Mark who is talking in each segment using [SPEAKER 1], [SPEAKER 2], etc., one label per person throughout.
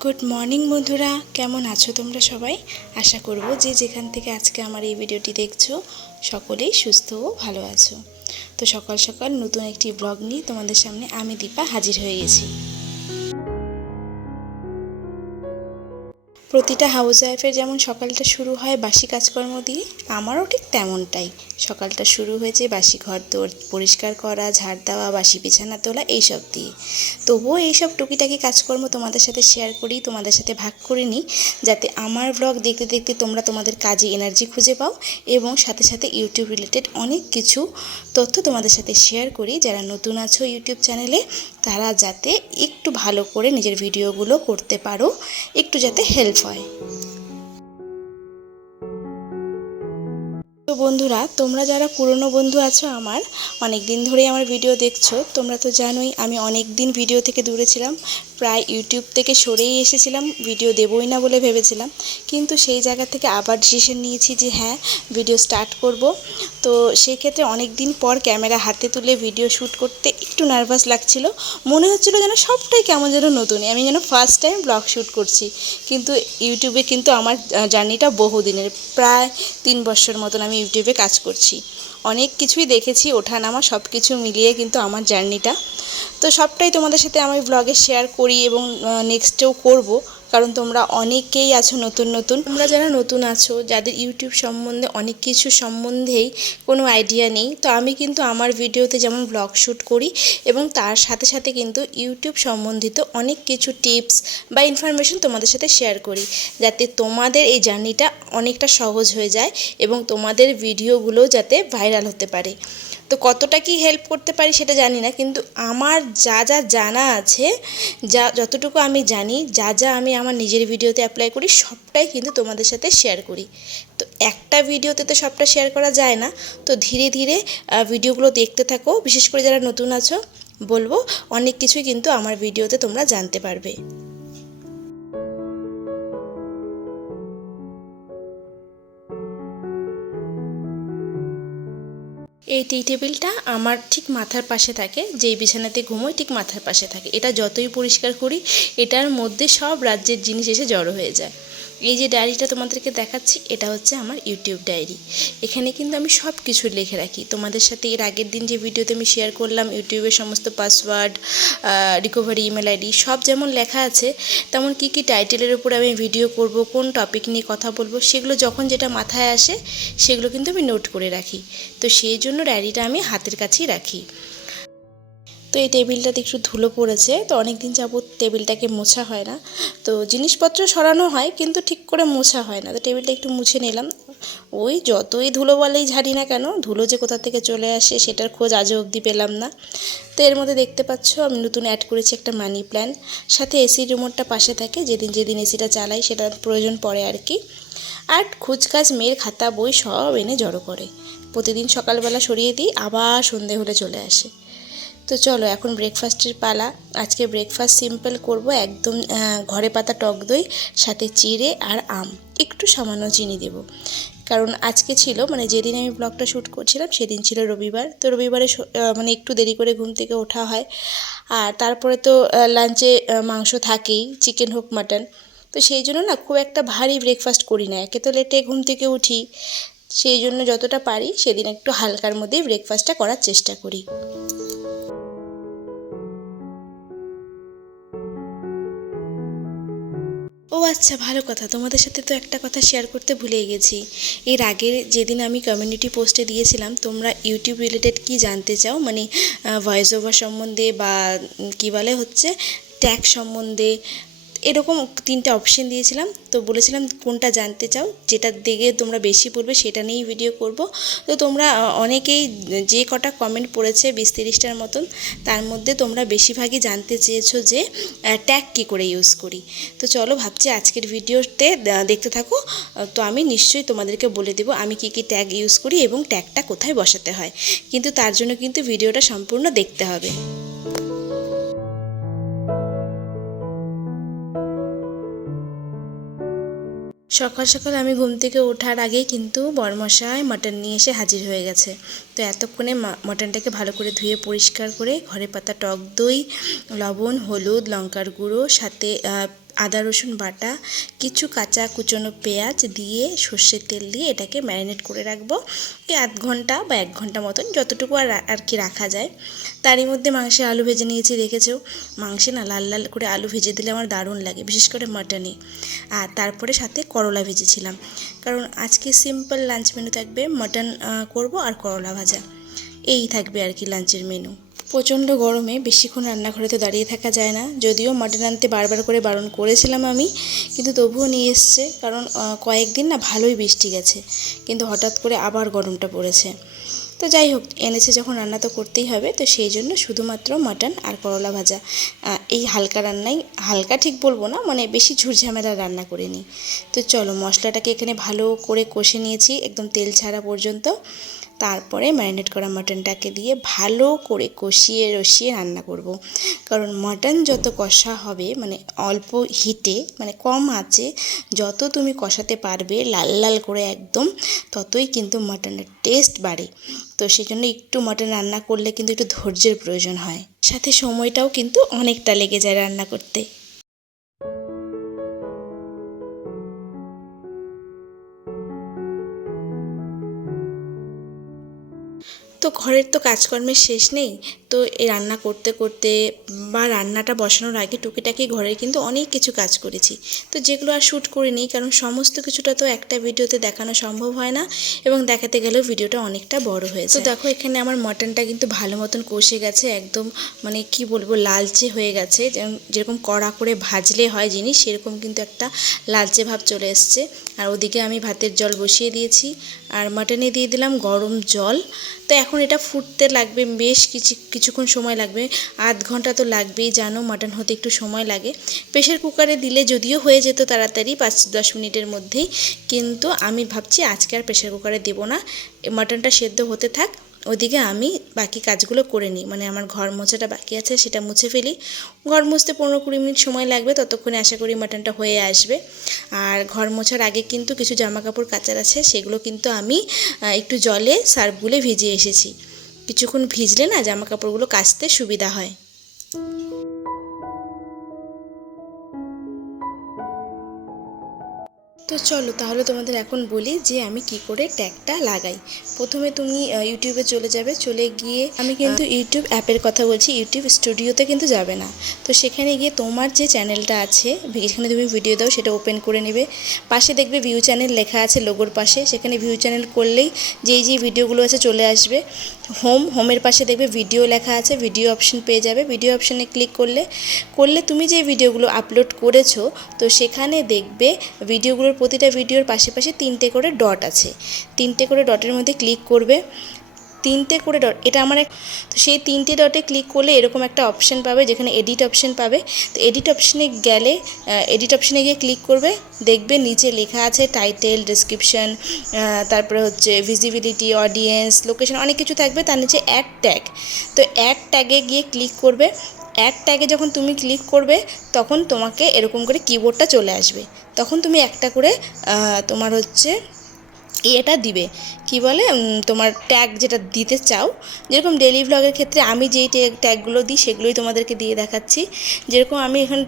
[SPEAKER 1] Good morning বন্ধুরা। কেমন আছো তোমরা সবাই? আশা করব যে যেখান থেকে আজকে আমার এই ভিডিওটি দেখছ, সকলেই সুস্থ ও ভালো আছো। তো সকাল সকাল নতুন একটি ব্লগ নিয়ে তোমাদের সামনে আমি দীপা হাজির হয়ে গেছি। প্রতিটা হাউস ওয়াইফের যেমন সকালটা শুরু হয় বাসি কাজকর্ম দিয়ে আমারও ঠিক তেমনটাই। সকালটা শুরু হয়েছে বাসি ঘর দোর পরিষ্কার করা, ঝাড় দেওয়া, বাসি বিছানা তোলা, এইসব দিয়ে। তবুও এইসব টুকিটাকি কাজকর্ম তোমাদের সাথে শেয়ার করি, তোমাদের সাথে ভাগ করে নিই, যাতে আমার ব্লগ দেখতে দেখতে তোমরা তোমাদের কাজে এনার্জি খুঁজে পাও এবং সাথে সাথে ইউটিউব রিলেটেড অনেক কিছু তথ্য তোমাদের সাথে শেয়ার করি। যারা নতুন আছো ইউটিউব চ্যানেলে তারা যাতে একটু ভালো করে নিজের ভিডিওগুলো করতে পারো, একটু যাতে হেল্প হয়। তো বন্ধুরা, তোমরা যারা পুরনো বন্ধু আছো আমার অনেক দিন ধরেই আমার ভিডিও দেখছ, তোমরা তো জানোই আমি অনেক দিন ভিডিও থেকে দূরে ছিলাম। প্রায় ইউটিউব থেকে সরেই এসেছিলাম, ভিডিও দেবই না বলে ভেবেছিলাম। কিন্তু সেই জায়গা থেকে আবার ডিসিশন নিয়েছি যে হ্যাঁ ভিডিও স্টার্ট করব। তো সেই ক্ষেত্রে অনেক দিন পর ক্যামেরা হাতে তুলে ভিডিও শ্যুট করতে একটু নার্ভাস লাগছিল। মনে হচ্ছিল যেন সবটাই কেমন যেন নতুনই। আমি যেন ফার্স্ট টাইম ব্লগ শ্যুট করছি। কিন্তু ইউটিউবে কিন্তু আমার জার্নিটা বহুদিনের। প্রায় তিন বছর মতন আমি ইউটিউবে কাজ করছি। অনেক কিছুই দেখেছি ওঠা নামা সব কিছু মিলিয়ে কিন্তু আমার জার্নিটা। তো সবটাই তোমাদের সাথে আমি ব্লগে শেয়ার করি এবং নেক্সটেও করব। কারণ তোমরা অনেকেই আছো নতুন নতুন। তোমরা যারা নতুন আছো, যাদের ইউটিউব সম্বন্ধে অনেক কিছু সম্বন্ধেই কোনো আইডিয়া নেই, তো আমি কিন্তু আমার ভিডিওতে যেমন ব্লগ শ্যুট করি এবং তার সাথে সাথে কিন্তু ইউটিউব সম্বন্ধিত অনেক কিছু টিপস বা ইনফরমেশন তোমাদের সাথে শেয়ার করি, যাতে তোমাদের এই জার্নিটা অনেকটা সহজ হয়ে যায় এবং তোমাদের ভিডিওগুলো যাতে ভাইরাল হতে পারে। তো কতটা কি হেল্প করতে পারি সেটা জানি না, কিন্তু আমার যা যা জানা আছে, যা যতটুকু আমি জানি, যা যা আমি আমার নিজের ভিডিওতে অ্যাপ্লাই করি, সবটাই কিন্তু তোমাদের সাথে শেয়ার করি। তো একটা ভিডিওতে তো সবটা শেয়ার করা যায় না, তো ধীরে ধীরে ভিডিওগুলো দেখতে থাকো, বিশেষ করে যারা নতুন আছো, বলব অনেক কিছুই কিন্তু আমার ভিডিওতে তোমরা জানতে পারবে। এই টি টেবিলটা আমার ঠিক মাথার পাশে থাকে, যেই বিছানাতে ঘুমোয় ঠিক মাথার পাশে থাকে। এটা যতই পরিষ্কার করি, এটার মধ্যে সব রাজ্যের জিনিস এসে জড়ো হয়ে যায়। এই যে ডায়েরিটা তোমাদেরকে দেখাচ্ছি, এটা হচ্ছে আমার ইউটিউব ডায়েরি এখানে কিন্তু আমি সব কিছু লিখে রাখি। তোমাদের সাথে এর আগের দিন যে ভিডিওতে আমি শেয়ার করলাম ইউটিউবের সমস্ত পাসওয়ার্ড রিকভারি ইমেল আইডি সব যেমন লেখা আছে, তেমন কী কী টাইটেলের উপর আমি ভিডিও করব, কোন টপিক নিয়ে কথা বলব, সেগুলো যখন যেটা মাথায় আসে, সেগুলো কিন্তু আমি নোট করে রাখি। তো সেই জন্য ডায়েরিটা আমি হাতের কাছেই রাখি। তো এই টেবিলটাতে একটু ধুলো পড়েছে, তো অনেক দিন যাবত টেবিলটাকে মোছা হয় না। তো জিনিসপত্র সরানো হয়, কিন্তু ঠিক করে মোছা হয় না। তো টেবিলটা একটু মুছে নিলাম। ওই যতই ধুলো বলেই ঝাড়ি না কেন, ধুলো যে কোথা থেকে চলে আসে সেটার খোঁজ আজও অবধি পেলাম না। তো এর মধ্যে দেখতে পাচ্ছ, আমি নতুন অ্যাড করেছি একটা মানি প্ল্যান সাথে এসি রিমোটটা পাশে থাকে, যেদিন যেদিন এসিটা চালাই সেটার প্রয়োজন পড়ে আর কি। আর খুচকাজ মেয়ের খাতা, বই সব এনে জড়ো করে। প্রতিদিন সকালবেলা সরিয়ে দিই, আবার সন্ধে হলে চলে আসে। তো চলো, এখন ব্রেকফাস্টের পালা। আজকে ব্রেকফাস্ট সিম্পল করব, একদম ঘরে পাতা টক দই, সাথে চিড়ে আর আম। একটু সামান্য চিনি দেব। কারণ আজকে ছিল মানে যেদিন আমি ব্লগটা শ্যুট করছিলাম, সেদিন ছিল রবিবার। তো রবিবারে মানে একটু দেরি করে ঘুম থেকে ওঠা হয়। আর তারপরে তো লাঞ্চে মাংস থাকেই চিকেন হোক মাটন তো সেই জন্য না, খুব একটা ভারী ব্রেকফাস্ট করি না। একে তো লেটে ঘুম থেকে উঠি। সেই জন্য যতটা পারি, সেদিন একটু হালকার মধ্যেই ব্রেকফাস্টটা করার চেষ্টা করি। আচ্ছা ভালো কথা। তোমাদের সাথে তো একটা কথা শেয়ার করতে ভুলে গেছি। এর আগের যেদিন আমি কমিউনিটি পোস্টে দিয়েছিলাম, তোমরা ইউটিউব রিলেটেড কি জানতে চাও? মানে ভয়েস ওভার সম্বন্ধে বা কি বলে হচ্ছে? ট্যাগ সম্বন্ধে এরকম তিনটে অপশন দিয়েছিলাম। তো বলেছিলাম কোনটা জানতে চাও, যেটা দেখে তোমরা বেশি পড়বে সেটা নিয়েই ভিডিও করব। তো তোমরা অনেকেই যে কটা কমেন্ট পড়েছে বিশ তিরিশটার মতন, তার মধ্যে তোমরা বেশিরভাগই জানতে চেয়েছো যে ট্যাগ কী করে ইউজ করি। তো চলো ভাবছি আজকের ভিডিওতে দেখতে থাকো। তো আমি নিশ্চয়ই তোমাদেরকে বলে দেবো আমি কী কী ট্যাগ ইউজ করি এবং ট্যাগটা কোথায় বসাতে হয়। কিন্তু তার জন্য কিন্তু ভিডিওটা সম্পূর্ণ দেখতে হবে। সকাল সকাল আমি ঘুম থেকে ওঠার আগেই কিন্তু বরমশায় মাটন নিয়ে এসে হাজির হয়ে গেছে। তো এতক্ষণে মটনটাকে ভালো করে ধুয়ে পরিষ্কার করে ঘরে পাতা টক দই, লবণ, হলুদ, লঙ্কার গুঁড়ো, সাথে আদা, রসুন বাটা, কিছু কাঁচা কুচনো পেঁয়াজ দিয়ে সর্ষের তেল দিয়ে এটাকে ম্যারিনেট করে রাখব। এই আধ ঘণ্টা বা এক ঘণ্টা মতন যতটুকু আর আর কি রাখা যায়। তারই মধ্যে মাংসে আলু ভেজে নিয়েছি, দেখেছ? মাংসে না লাল লাল করে আলু ভেজে দিলে আমার দারুণ লাগে, বিশেষ করে মাটনে। আর তারপরে সাথে করলা ভেজেছিলাম। কারণ আজকে সিম্পল লাঞ্চ মেনু থাকবে মাটন করব আর করলা ভাজা। এই থাকবে আর কি লাঞ্চের মেনু প্রচণ্ড গরমে বেশিক্ষণ রান্নাঘরে তো দাঁড়িয়ে থাকা যায় না। যদিও মাটন আনতে বারবার করে বারণ করেছিলাম আমি, কিন্তু তবুও নিয়ে এসছে, কারণ কয়েকদিন না ভালোই বৃষ্টি গেছে, কিন্তু হঠাৎ করে আবার গরমটা পড়েছে। তো যাই হোক, এনেছে যখন রান্না তো করতেই হবে, তো সেই জন্য শুধুমাত্র মাটন আর করলা ভাজা। এই হালকা রান্নাই, হালকা ঠিক বলব না মানে বেশি ঝুরঝামেলা রান্না করে নিই তো চলো মশলাটাকে এখানে ভালো করে কষে নিয়েছি, একদম তেল ছাড়া পর্যন্ত। তারপরে ম্যারিনেট করা মাটনটাকে দিয়ে ভালো করে কষিয়ে রসিয়ে রান্না করব। কারণ মাটন যত কষা হবে মানে অল্প হিটে মানে কম আছে, যত তুমি কষাতে পারবে লাল লাল করে একদম, ততই কিন্তু মাটনের টেস্ট বাড়ে। তো সেই জন্য একটু মাটন রান্না করলে কিন্তু একটু ধৈর্যের প্রয়োজন হয়। সাথে সময়টাও কিন্তু অনেকটা লেগে যায় রান্না করতে। ঘরের তো কাজকর্মের শেষ নেই, তো এই রান্না করতে করতে বা রান্নাটা বসানোর আগে টুকিটাকি ঘরের কিন্তু অনেক কিছু কাজ করেছি। তো যেগুলো আর শ্যুট করিনি, কারণ সমস্ত কিছুটা তো একটা ভিডিওতে দেখানো সম্ভব হয় না এবং দেখাতে গেলেও ভিডিওটা অনেকটা বড় হয়েছে তো দেখো, এখানে আমার মটনটা কিন্তু ভালো মতন কষে গেছে, একদম মানে কি বলব, লালচে হয়ে গেছে। যেরকম- যেরকম কড়া করে ভাজলে হয় জিনিস, সেরকম কিন্তু একটা লালচে ভাব চলে এসছে। আর ওদিকে আমি ভাতের জল বসিয়ে দিয়েছি আর মাটনে দিয়ে দিলাম গরম জল। তো এখন এটা ফুটতে লাগবে, বেশ কিছু, কিছুক্ষণ সময় লাগবে। আধ ঘণ্টা তো লাগবেই, জানো মাটন হতে একটু সময় লাগে। প্রেশার কুকারে দিলে যদিও হয়ে যেত তাড়াতাড়ি, পাঁচ দশ মিনিটের মধ্যেই। কিন্তু আমি ভাবছি আজকে আর প্রেশার কুকারে দেবো না। মাটনটা সেদ্ধ হতে থাক। ওদিকে আমি বাকি কাজগুলো করে নিই। মানে আমার ঘর মোছাটা বাকি আছে, সেটা মুছে ফেলি। ঘর মুছতে পনেরো কুড়ি মিনিট সময় লাগবে, ততক্ষণে আশা করি মাটনটা হয়ে আসবে। আর ঘর মোছার আগে কিন্তু কিছু জামা কাপড় কাচার আছে, সেগুলো কিন্তু আমি একটু জলে সার্ফ গুলে ভিজিয়ে এসেছি। কিছুক্ষণ ভিজলে না জামা কাপড়গুলো কাচতে সুবিধা হয়। তো চলো তাহলে তোমাদের এখন বলি যে আমি কি করে ট্যাগটা লাগাই। প্রথমে তুমি ইউটিউবে চলে যাবে চলে গিয়ে আমি কিন্তু ইউটিউব অ্যাপের কথা বলছি ইউটিউব স্টুডিওতে কিন্তু যাবে না। তো সেখানে গিয়ে তোমার যে চ্যানেলটা আছে যেখানে তুমি ভিডিও দাও সেটা ওপেন করে নেবে। পাশে দেখবে ভিউ চ্যানেল লেখা আছে লোগোর পাশে সেখানে ভিউ চ্যানেল করলেই যেই যেই ভিডিওগুলো আছে চলে আসবে। হোম হোমের পাশে দেখবে ভিডিও লেখা আছে ভিডিও অপশন পেয়ে যাবে। ভিডিও অপশনে ক্লিক করলে করলে তুমি যে ভিডিওগুলো আপলোড করেছ, তো সেখানে দেখবে ভিডিওগুলোর প্রতিটা ভিডিওর পাশে পাশে তিনটে করে ডট আছে। তিনটে করে ডটের মধ্যে ক্লিক করবে। তিনটে করে ডট এটা আমার এক তো সেই তিনটে ডটে ক্লিক করলে এরকম একটা অপশন পাবে যেখানে এডিট অপশন পাবে। তো এডিট অপশনে গেলে এডিট অপশনে গিয়ে ক্লিক করবে, দেখবে নিচে লেখা আছে টাইটেল ডিসক্রিপশন তারপরে হচ্ছে ভিজিবিলিটি অডিয়েন্স লোকেশন অনেক কিছু থাকবে, তার নিচে অ্যাড ট্যাগ তো অ্যাড ট্যাগে গিয়ে ক্লিক করবে। অ্যাড ট্যাগে যখন তুমি ক্লিক করবে, তখন তোমাকে এরকম করে কিবোর্ডটা চলে আসবে। তখন তুমি একটা করে তোমার হচ্ছে এটা দিবে। কি বলে? তোমার ট্যাগ যেটা দিতে চাও, যেরকম ডেলি ব্লগের ক্ষেত্রে আমি যেই ট্যাগ ট্যাগগুলো দিই, সেগুলোই তোমাদেরকে দিয়ে দেখাচ্ছি। যেরকম আমি এখন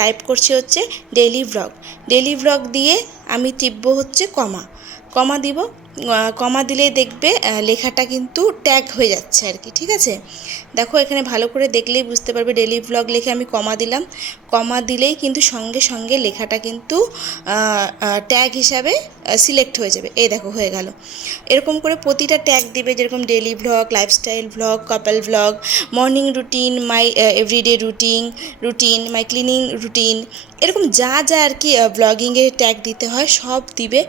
[SPEAKER 1] টাইপ করছি হচ্ছে ডেলি ব্লগ ডেলি ব্লগ দিয়ে আমি টিপব হচ্ছে কমা। কমা দিব কমা দিলেই দেখবে লেখাটা কিন্তু ট্যাগ হয়ে যাচ্ছে আর কি, ঠিক আছে? দেখো, এখানে ভালো করে দেখলেই বুঝতে পারবে ডেলি ভ্লগ লিখে আমি কমা দিলাম। কমা দিলেই কিন্তু সঙ্গে সঙ্গে লেখাটা কিন্তু ট্যাগ হিসাবে সিলেক্ট হয়ে যাবে। এই দেখো, হয়ে গেল। এরকম করে প্রতিটা ট্যাগ দিবে, যেরকম daily vlog lifestyle vlog couple vlog morning routine my everyday routine routine my cleaning routine এরকম যা যা আর কি ব্লগিংয়ে ট্যাগ দিতে হয়, সব দিবে।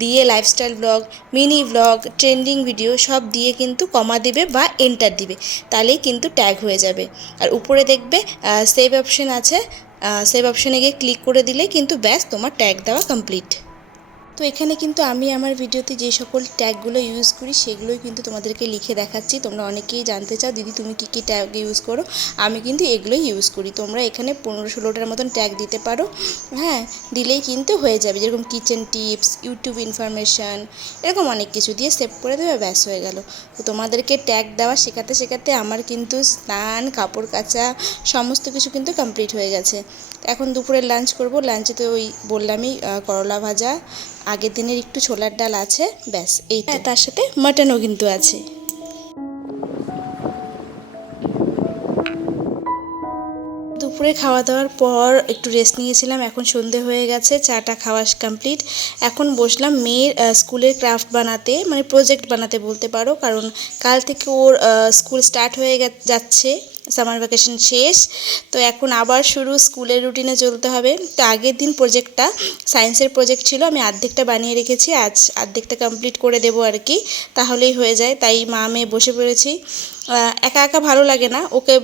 [SPEAKER 1] দিয়ে lifestyle blog mini blog trending video সব দিয়ে কিন্তু কমা দিবে বা এন্টার দিবে। তাহলেই কিন্তু ট্যাগ হয়ে যাবে। আর উপরে দেখবে সেভ অপশন আছে। সেভ অপশনে গিয়ে ক্লিক করে দিলে কিন্তু ব্যাস তোমার ট্যাগ দেওয়া কমপ্লিট তো এখানে কিন্তু আমি আমার ভিডিওতে যে সকল ট্যাগগুলো ইউজ করি, সেগুলোই কিন্তু তোমাদেরকে লিখে দেখাচ্ছি। তোমরা অনেকেই জানতে চাও, দিদি, তুমি কী কী ট্যাগ ইউজ করো? আমি কিন্তু এগুলোই ইউজ করি। তোমরা এখানে পনেরো ষোলোটার মতন ট্যাগ দিতে পারো। হ্যাঁ দিলেই কিন্তু হয়ে যাবে। যেরকম কিচেন টিপস ইউটিউব ইনফরমেশান এরকম অনেক কিছু দিয়ে সেভ করে দেবে, ব্যাস হয়ে গেল। তো তোমাদেরকে ট্যাগ দেওয়া শেখাতে শেখাতে আমার কিন্তু স্নান, কাপড় কাচা, সমস্ত কিছু কিন্তু কমপ্লিট হয়ে গেছে। এখন দুপুরের লাঞ্চ করব। লাঞ্চে তো ওই বললামই করলা ভাজা আগের দিনের একটু ছোলার ডাল আছে ব্যাস এই তার সাথে মাটনও কিন্তু আছে। দুপুরে খাওয়া দাওয়ার পর একটু রেস্ট নিয়েছিলাম এখন সন্ধে হয়ে গেছে চাটা খাওয়া কমপ্লিট এখন বসলাম মেয়ের স্কুলের ক্রাফট বানাতে মানে প্রজেক্ট বানাতে বলতে পারো কারণ কাল থেকে ওর স্কুল স্টার্ট হয়ে যাচ্ছে। সামার ভ্যাকেশন শেষ। তো এখন আবার শুরু স্কুলের রুটিনে চলতে হবে। তো আগের দিন প্রজেক্টটা সায়েন্সের প্রজেক্ট ছিল, আমি অর্ধেকটা বানিয়ে রেখেছি। আজ অর্ধেকটা কমপ্লিট করে দেবো আর কি। তাহলেই হয়ে যায়। তাই মা মেয়ে বসে পড়েছি। একা একা ভালো লাগে না। ওকে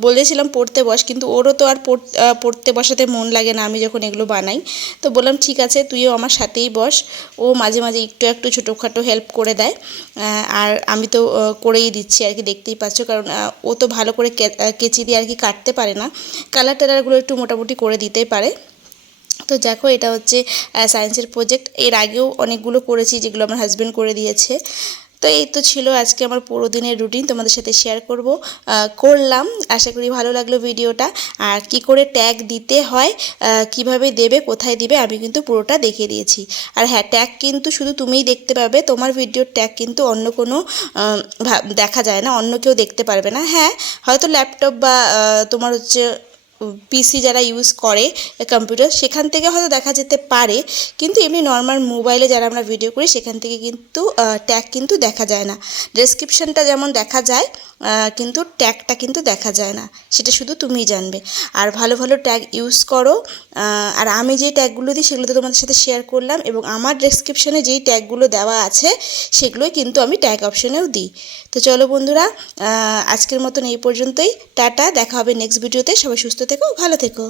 [SPEAKER 1] বলেছিলাম পড়তে বস, কিন্তু ওরও তো আর পড়- পড়তে বসাতে মন লাগে না আমি যখন এগুলো বানাই। তো বললাম, ঠিক আছে, তুইও আমার সাথেই বস। ও মাঝে মাঝে একটু একটু ছোটোখাটো হেল্প করে দেয়। আর আমি তো করেই দিচ্ছি আর কি, দেখতেই পাচ্ছ। কারণ ও তো ভালো করে কেচি দিয়ে আর কি কাটতে পারে না। কালার টালারগুলো একটু মোটামুটি করে দিতেই পারে। তো দেখো এটা হচ্ছে সায়েন্সের প্রজেক্ট এর আগেও অনেকগুলো করেছি, যেগুলো আমার হাজব্যান্ড করে দিয়েছে। তো এই তো ছিল আজকে আমার পুরো দিনের রুটিন তোমাদের সাথে শেয়ার করব। করলাম, আশা করি ভালো লাগল ভিডিওটা আর কি করে ট্যাগ দিতে হয় কীভাবে দেবে, কোথায় দিবে, আমি কিন্তু পুরোটা দেখিয়ে দিয়েছি। আর হ্যাঁ ট্যাগ কিন্তু শুধু তুমিই দেখতে পাবে, তোমার ভিডিওর ট্যাগ কিন্তু অন্য কোনো দেখা যায় না, অন্য কেউ দেখতে পারবে না। হ্যাঁ হয়তো ল্যাপটপ বা তোমার হচ্ছে পিসি যারা ইউজ করে কম্পিউটার সেখান থেকে হয়তো দেখা যেতে পারে। কিন্তু এমনি নর্মাল মোবাইলে যারা আমরা ভিডিও করি, সেখান থেকে কিন্তু ট্যাগ কিন্তু দেখা যায় না। ডেসক্রিপশনটা যেমন দেখা যায় কিন্তু ট্যাগটা কিন্তু দেখা যায় না। সেটা শুধু তুমিই জানবে। আর ভালো ভালো ট্যাগ ইউজ করো। আর আমি যে ট্যাগগুলো দিই, সেগুলো তো তোমাদের সাথে শেয়ার করলাম এবং আমার ডেসক্রিপশনে যেই ট্যাগগুলো দেওয়া আছে, সেগুলোই কিন্তু আমি ট্যাগ অপশনেও দিই। তো চলো বন্ধুরা আজকের মতন এই পর্যন্তই। টাটা, দেখা হবে নেক্সট ভিডিওতে সবাই সুস্থ থেকো, ভালো থেকো।